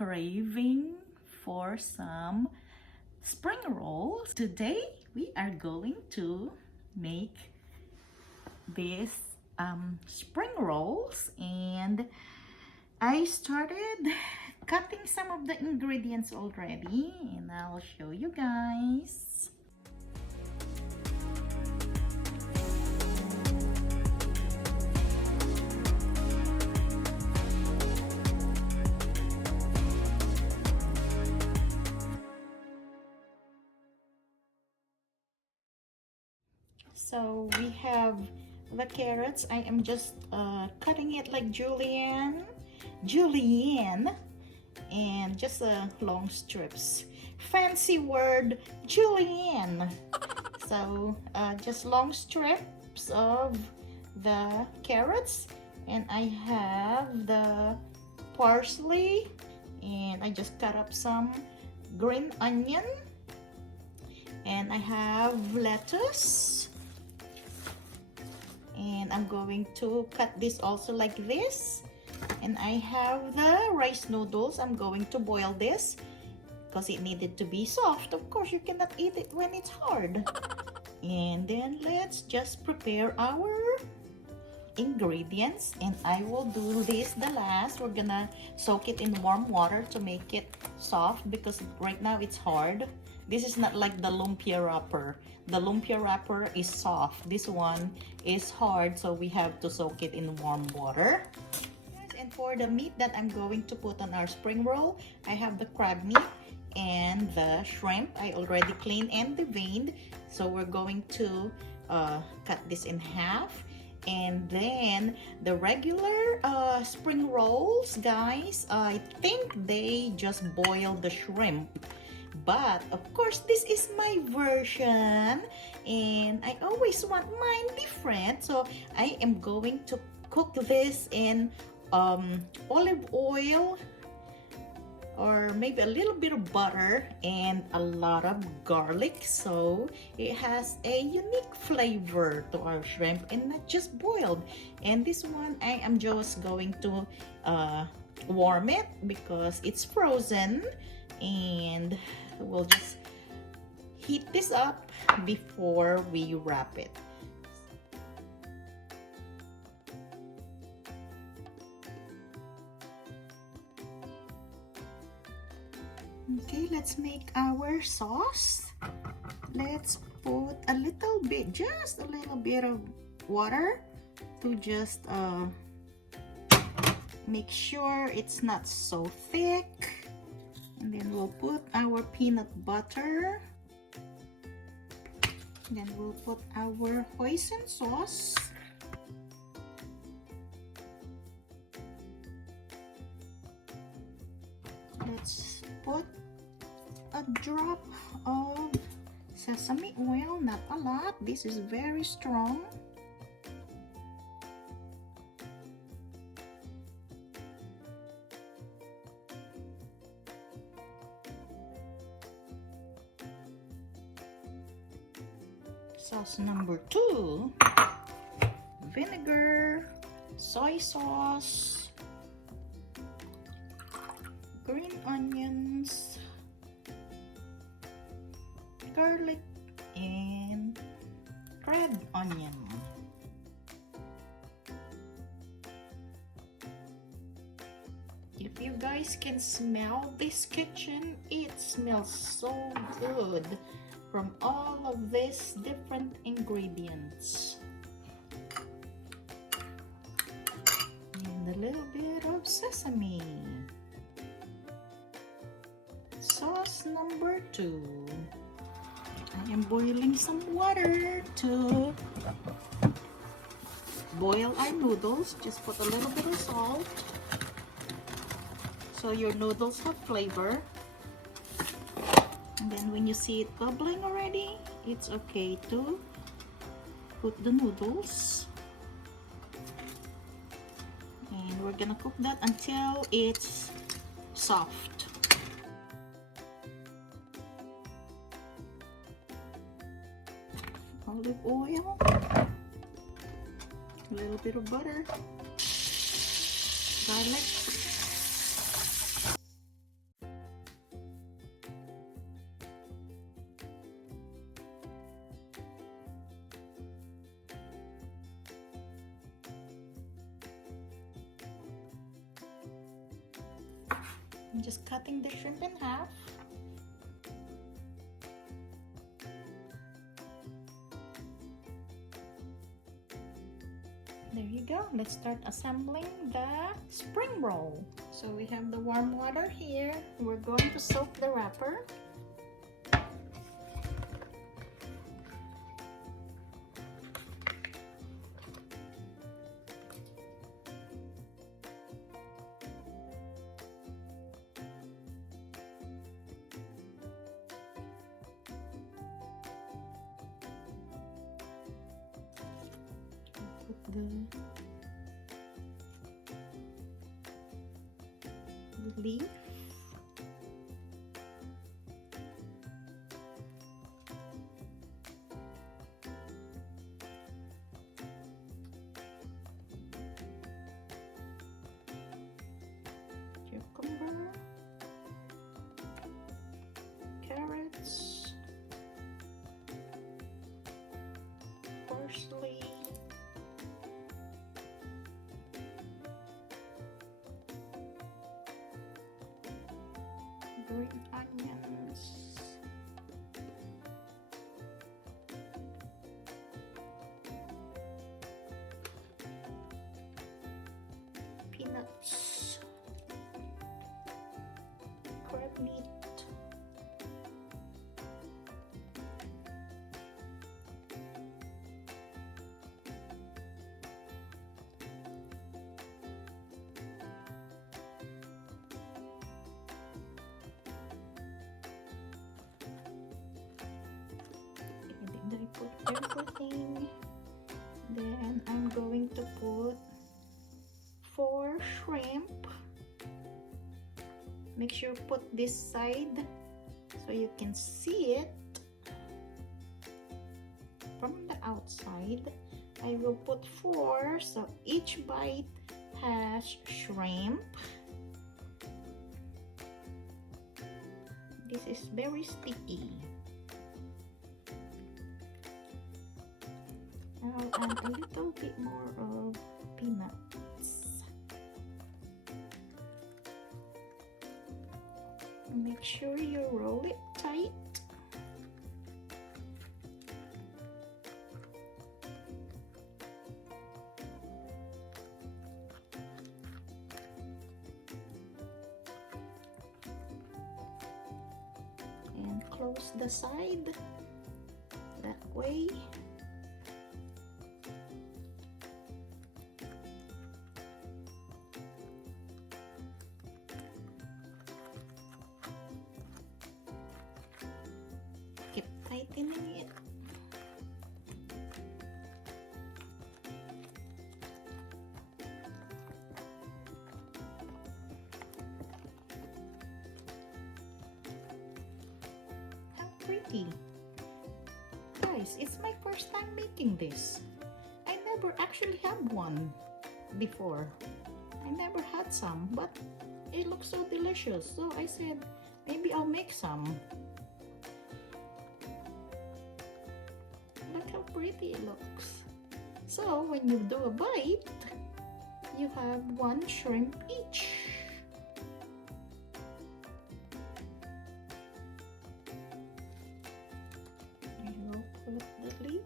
craving for some spring rolls. Today we are going to make these spring rolls, and I started cutting some of the ingredients already, and I'll show you guys. So we have the carrots. I am just cutting it like julienne, and just long strips. Fancy word, julienne. So just long strips of the carrots, and I have the parsley, and I just cut up some green onion, and I have lettuce. And I'm going to cut this also like this. And I have the rice noodles. I'm going to boil this because it needed to be soft. Of course, you cannot eat it when it's hard. And then let's just prepare our ingredients. And I will do this the last. We're gonna soak it in warm water to make it soft because right now it's hard. This is not like the lumpia wrapper. The lumpia wrapper is soft. This one is hard, so we have to soak it in warm water. And for the meat that I'm going to put on our spring roll, I have the crab meat and the shrimp. I already cleaned and deveined, so we're going to cut this in half. And then the regular spring rolls, guys, I think they just boil the shrimp. But of course, this is my version, and I always want mine different. So I am going to cook this in olive oil, or maybe a little bit of butter and a lot of garlic, so it has a unique flavor to our shrimp and not just boiled. And this one I am just going to warm it because it's frozen, and we'll just heat this up before we wrap it. Okay, let's make our sauce. Let's put a little bit, just a little bit of water to just make sure it's not so thick. And then we'll put our peanut butter. Then we'll put our hoisin sauce. Let's put a drop of sesame oil, not a lot. This is very strong. Sauce number 2, vinegar, soy sauce, green onions, garlic, and red onion. If you guys can smell this kitchen, it smells so good from all of these different ingredients. And a little bit of sesame. Sauce number 2. I am boiling some water to boil our noodles. Just put a little bit of salt so your noodles have flavor. And then when you see it bubbling already, it's okay to put the noodles. And we're gonna cook that until it's soft. Olive oil, a little bit of butter, garlic, I'm just cutting the shrimp in half. There you go. Let's start assembling the spring roll. So we have the warm water here. We're going to soak the wrapper. Put the leaf. Cucumber, carrots, parsley, green onions, peanuts, crab meat, I put everything. Then I'm going to put 4 shrimp. Make sure put this side so you can see it from the outside. I will put 4 so each bite has shrimp. This is very sticky. I'll add a little bit more of peanuts. Make sure you roll it tight. And close the side that way. Keep tightening it. How pretty. Guys, it's my first time making this. I never actually had one before. I never had some, but it looks so delicious. So I said, maybe I'll make some. Look how pretty it looks. So when you do a bite, you have 1 shrimp each. I will put the leaf.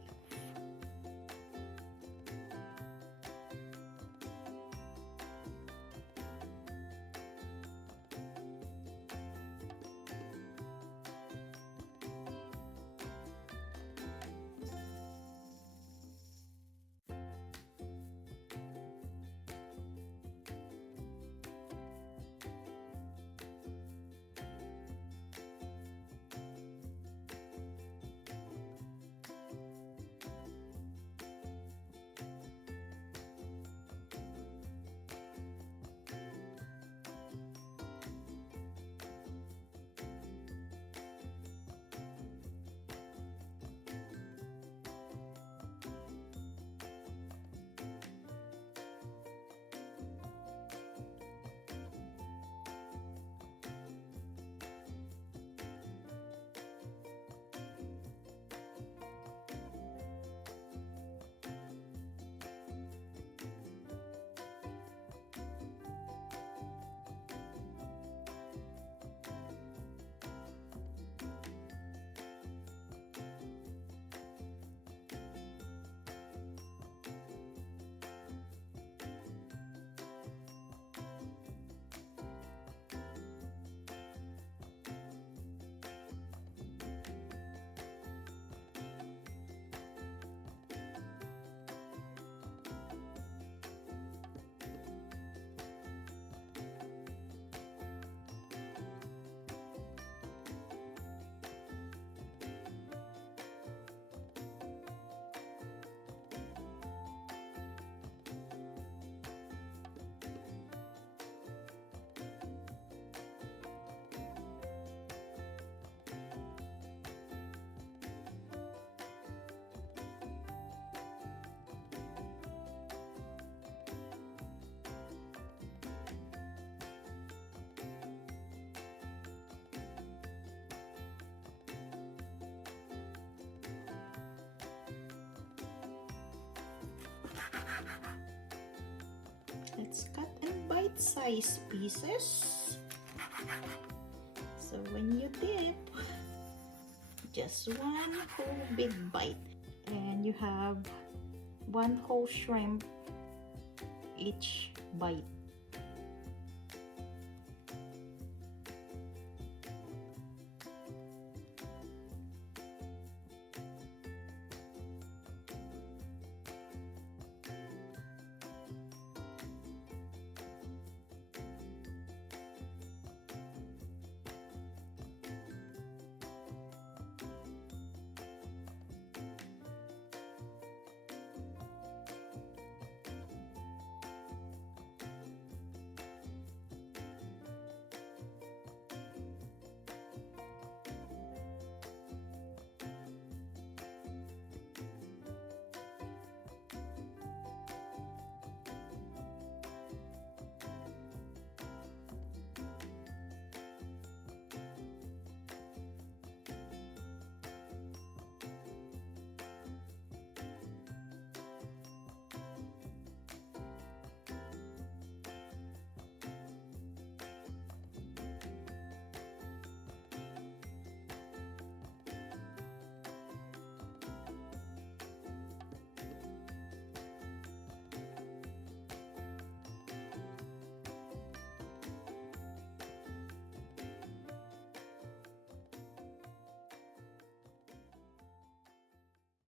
bite-sized pieces. So when you dip, just one whole big bite, and you have one whole shrimp each bite.